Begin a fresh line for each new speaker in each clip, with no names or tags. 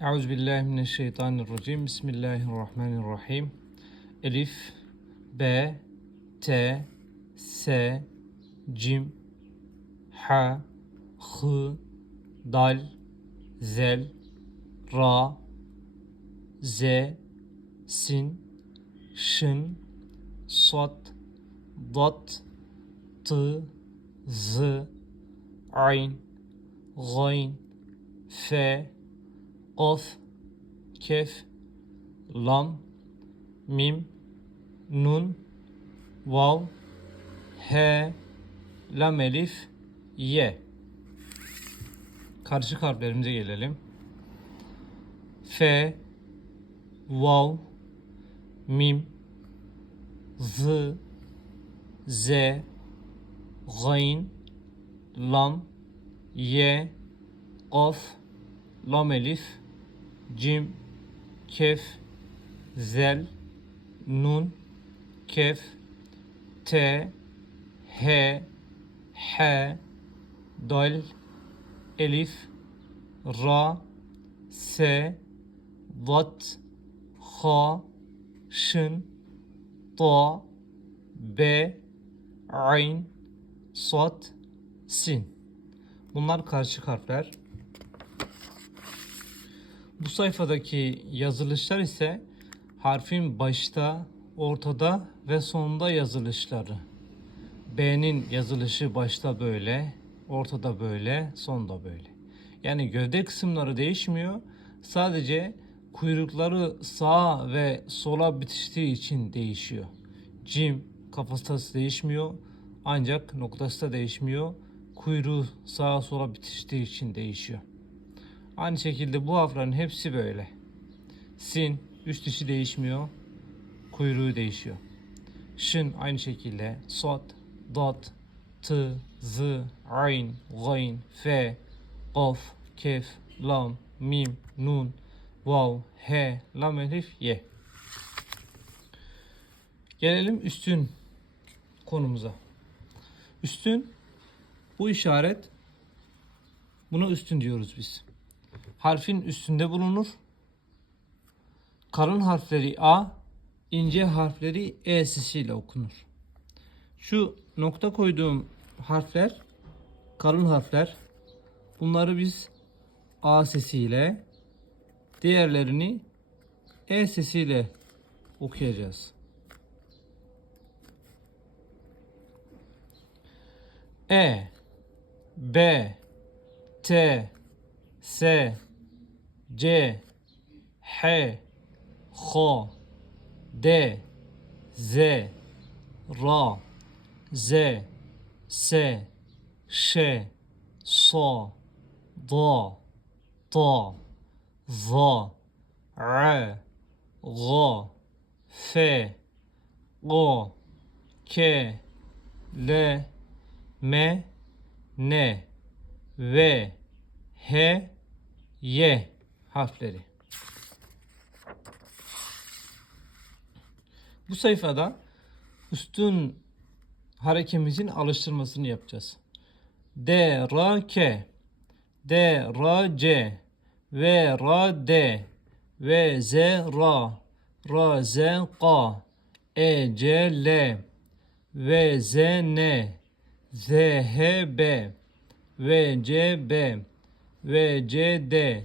Euzubillahimineşşeytanirracim. Bismillahirrahmanirrahim. Elif, B, T, S, Cim, H, H, Dal, Zel, Ra, Z, Sin, Şın, Sot, Dot, T, Z, Ayn, Gayn, F, Of, Kef, Lam, Mim, Nun, Vav, He, Lam Elif, Ye. Karışık harflerimize gelelim. F, Vav, Mim, Z, Z, Gayn, Lam, Ye, Of, Lam Elif, Cim, Kef, Zel, Nun, Kef, T, H, H, Dal, Elif, Ra, S, Vat, Ha, Şın, Ta, B, Ayn, Sat, Sin. Bunlar karışık harfler. Bu sayfadaki yazılışlar ise harfin başta, ortada ve sonunda yazılışları. B'nin yazılışı başta böyle, ortada böyle, sonda böyle. Yani gövde kısımları değişmiyor. Sadece kuyrukları sağa ve sola bitiştiği için değişiyor. Cim kafatası değişmiyor. Ancak noktası da değişmiyor. Kuyruğu sağa sola bitiştiği için değişiyor. Aynı şekilde bu harflerin hepsi böyle. Sin üst dişi değişmiyor. Kuyruğu değişiyor. Şın aynı şekilde. Sot, dot, t, z, ayn, gayn, f, qaf, kef, lam, mim, nun, vav, he, lam, elif, ye. Gelelim üstün konumuza. Üstün bu işaret buna üstün diyoruz biz harfin üstünde bulunur. Kalın harfleri A, ince harfleri E sesiyle okunur. Şu nokta koyduğum harfler kalın harfler. Bunları biz A sesiyle, diğerlerini E sesiyle okuyacağız. E, B, T, S, C, H, H, D, Z, Ra, Z, S, Ş, So, Da, Ta, Z, R, G, F, O, K, L, M, N, V, H, Y harfleri. Bu sayfada üstün harekemizin alıştırmasını yapacağız. D, R, K, D, R, C, V, R, D, V, Z, R, R, Z, K, E, C, L, V, Z, N, Z, H, B, V, C, B, V, C, D,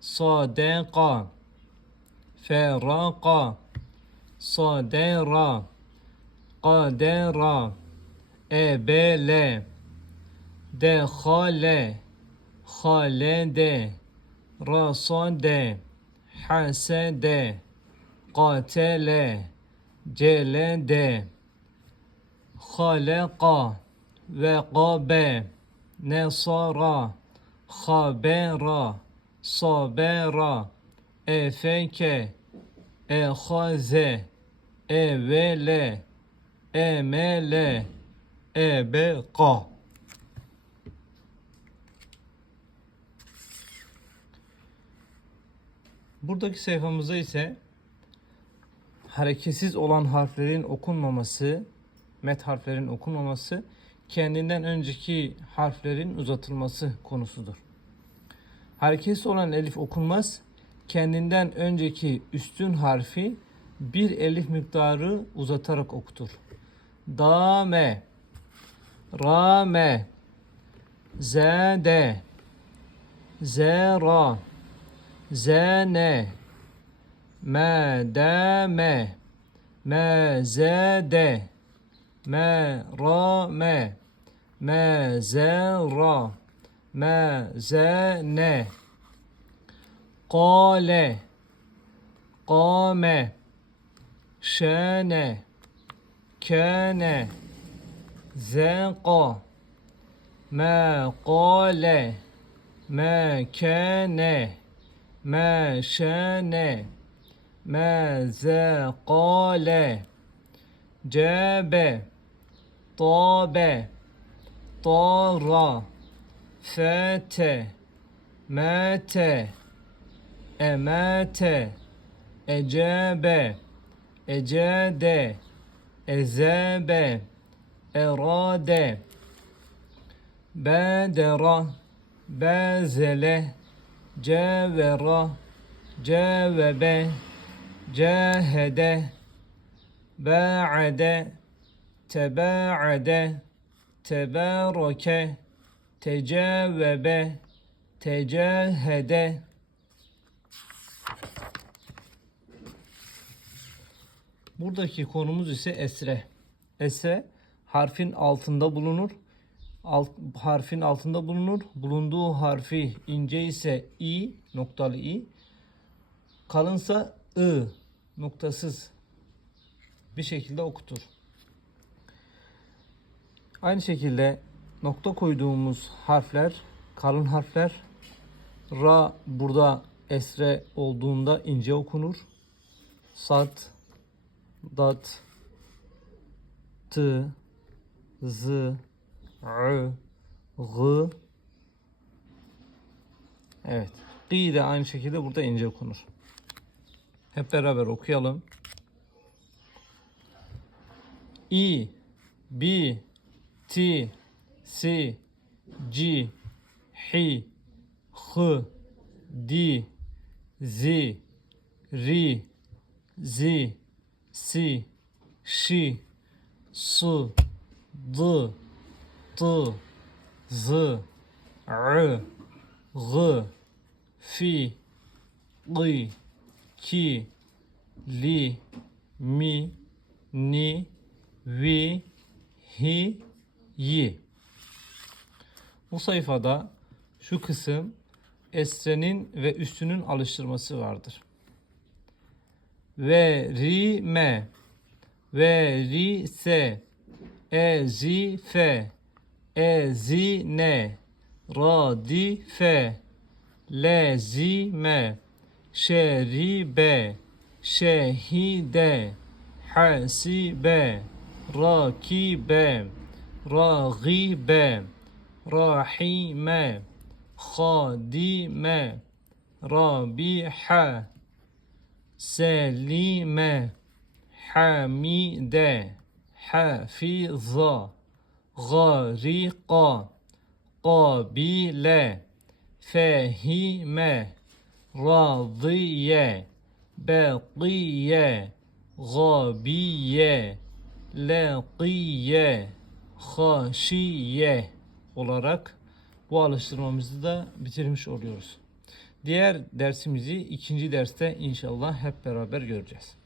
T, R, K, N, Z, L, E, M, R, K, S, R, K, S, B, K, T, B, C, L, B, V, S, B, E, C, R, R, Z, Q, صادق فرق صدر قدر ابل دخل خالد رصد حسد قاتل جلد خلق وقب نصر خبر sabera efeke ehaze evele emele ebeka Buradaki sayfamızda ise hareketsiz olan harflerin okunmaması, met harflerin okunmaması, kendinden önceki harflerin uzatılması konusudur. Harekesi olan elif okunmaz. Kendinden önceki üstün harfi bir elif miktarı uzatarak okutur. Dame, rame, zade, zera, zene, medame, mezede, merame, mezera mezene. Kale kame şene kene zeka mekale mekene meşene mezekale cebe tabe tara فات مات أمات أجاب أجاد أذاب أراد بادر بازل جاور جاوب cahede ba'ade tebaade tebareke tecavvebe tecahede Buradaki konumuz ise esre. Esre harfin altında bulunur. Alt, harfin altında bulunur. Bulunduğu harfi ince ise i noktalı i. Kalınsa ı noktasız bir şekilde okutur. Aynı şekilde nokta koyduğumuz harfler kalın harfler. Ra burada esre olduğunda ince okunur. Sat, dat, t, z, ü, g. Evet. Gı de aynı şekilde burada ince okunur. Hep beraber okuyalım. I, B, T, C, G, H, H, D, Z, R, Z, C, Ş, S, D, T, Z, Ü, G, F, G, ki, li, mi, ni, vi, hi, yi. Bu sayfada şu kısım esrenin ve üstünün alıştırması vardır. Ve ri me ve ri se e zi fe e zi ne ra di fe le zi me şeribe, şehide, hasibe, rakibe, ragibe, رحيمه خادمة رابحة سليمة حميدة حفيظه غارقة قابلة فاهمة راضية باقية غابية لاقية خاشية olarak bu alıştırmamızı da bitirmiş oluyoruz. Diğer dersimizi ikinci derste inşallah hep beraber göreceğiz.